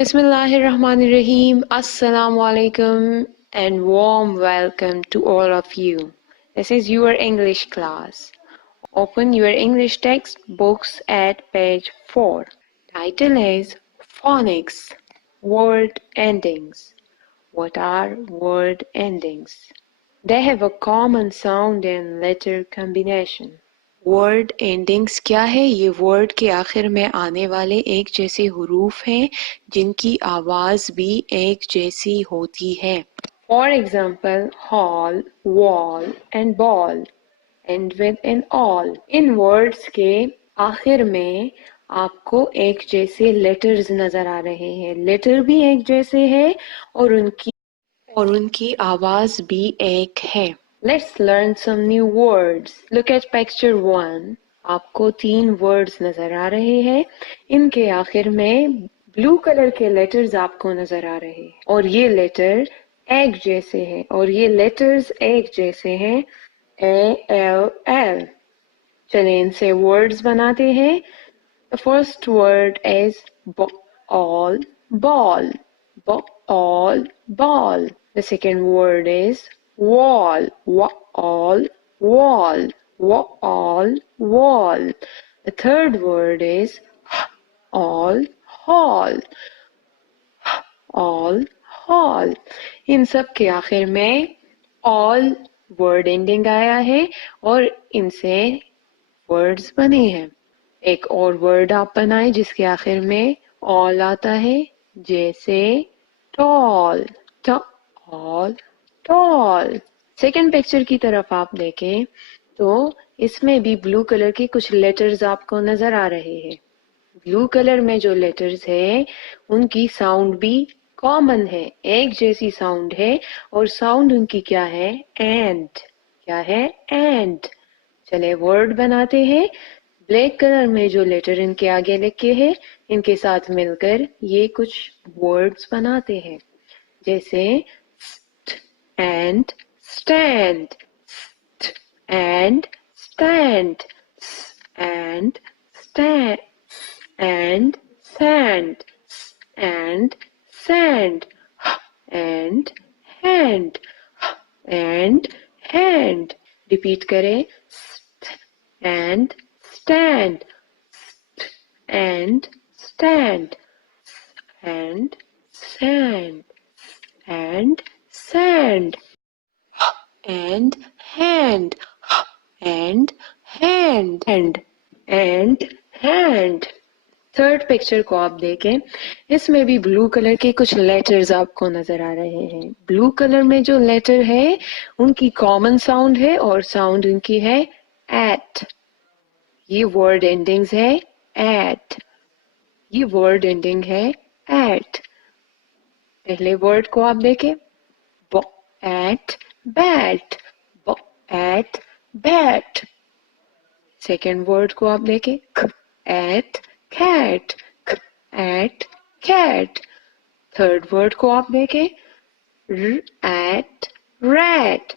Bismillahirrahmanirrahim. Assalamu alaikum and warm welcome to all of you. This is your English class. Open your English textbooks at page 4. Title is Phonics, Word Endings. What are word endings? They have a common sound and letter combination. Word endings क्या है? ये word के आखिर में आने वाले एक जैसे हुरूफ हैं जिनकी आवाज भी एक जैसी होती है. For example hall, wall and ball and with in all. In words के आखिर में आपको एक जैसे लेटर्स नजर आ रहे हैं. लेटर भी एक जैसे है और उनकी आवाज भी एक है. Let's learn some new words. Look at picture 1. आपको 3 words नजर आ रहे हैं. इनके आखिर में ब्लू कलर के लेटर्स आपको नजर आ रहे हैं और ये लेटर एक जैसे हैं और ये लेटर्स एक जैसे हैं. ALL. चलिए इनसे words बनाते हैं. The first word is all, ball. All, ball. The second word is wall, all, wall, all, wall. The third word is all, hall, all, hall. इन सब के आखिर में all word ending आया है और इनसे words बने हैं. एक और word आप बनाएं जिसके आखिर में all आता है, जैसे tall, tall, tall. Second picture की तरफ आप देखें तो इसमें भी ब्लू कलर के कुछ लेटर्स आपको नजर आ रहे हैं. ब्लू कलर में जो लेटर्स है उनकी साउंड भी कॉमन है, एक जैसी साउंड है और साउंड उनकी क्या है? एंड. क्या है? एंड. चले वर्ड बनाते हैं. ब्लैक कलर में जो लेटर इनके आगे लिखे हैं इनके साथ मिलकर ये कुछ वर्ड्स बनाते हैं, जैसे and stand, and stand, and stand, and sand, and sand, and hand, and hand. Repeat करें. And stand, and stand, and sand, and sand, and hand, and hand, and hand. Third picture को आप देखें, इसमें भी blue colour के कुछ letters आपको नजर आ रहे हैं. ब्लू कलर में जो लेटर है उनकी कॉमन साउंड है और साउंड उनकी है एट. ये वर्ड एंडिंग्स है एट. ये वर्ड एंडिंग है एट. पहले वर्ड को आप देखें, at bat, at bat. Second word को आप देखें, at cat, at cat. Third word को आप देखें, at rat,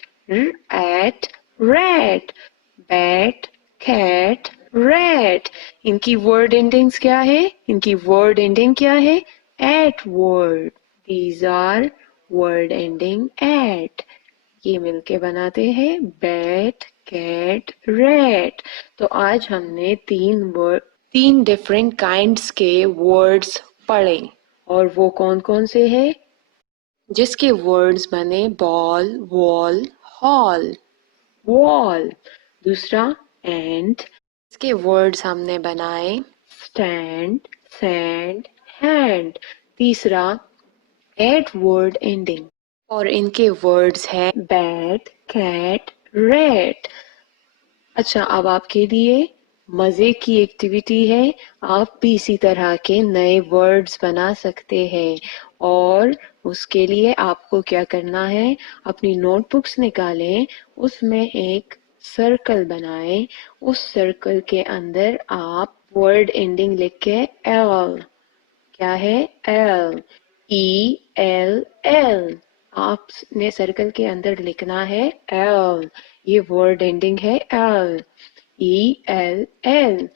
at rat. bat, cat, rat. इनकी वर्ड एंडिंग्स क्या है? इनकी वर्ड एंडिंग क्या है? at word. These are word ending at. ये मिलके बनाते हैं बैट, कैट, रैट. तो आज हमने तीन डिफरेंट काइंड्स के वर्ड्स पढ़े और वो कौन कौन से हैं? जिसके वर्ड्स बने बॉल, वॉल, हॉल, वॉल. दूसरा एंड. इसके वर्ड्स हमने बनाए स्टैंड, सैंड, हैंड. तीसरा एट वर्ड एंडिंग और इनके वर्ड्स हैं बैट, कैट, रैट. अच्छा, अब आपके लिए मजे की एक्टिविटी है. आप भी इसी तरह के नए वर्ड्स बना सकते हैं और उसके लिए आपको क्या करना है? अपनी नोटबुक्स निकालें, उसमें एक सर्कल बनाएं. उस सर्कल के अंदर आप वर्ड एंडिंग लिख के एल. क्या है? एल. ELL. आपने सर्कल के अंदर लिखना है एल. ये वर्ड एंडिंग है एल. ELL.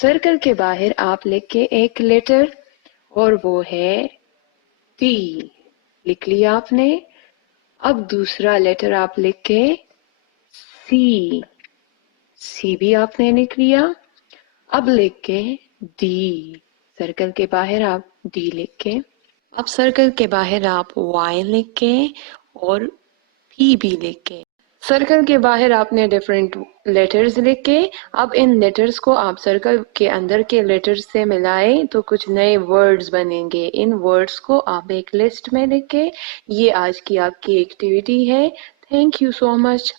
सर्कल के बाहर आप लिख के एक लेटर और वो है टी लिख लिया आपने। अब दूसरा लेटर आप लिख के सी, सी भी आपने लिख लिया। अब लिख के डी, सर्कल के बाहर आप डी लिख के, अब सर्कल के बाहर आप वाई लिख के और पी भी लिख के, सर्कल के बाहर आपने डिफरेंट लेटर्स लिख के, अब इन लेटर्स को आप सर्कल के अंदर के लेटर्स से मिलाएं तो कुछ नए वर्ड्स बनेंगे। इन वर्ड्स को आप एक लिस्ट में लिख के, ये आज की आपकी एक्टिविटी है। Thank you so much.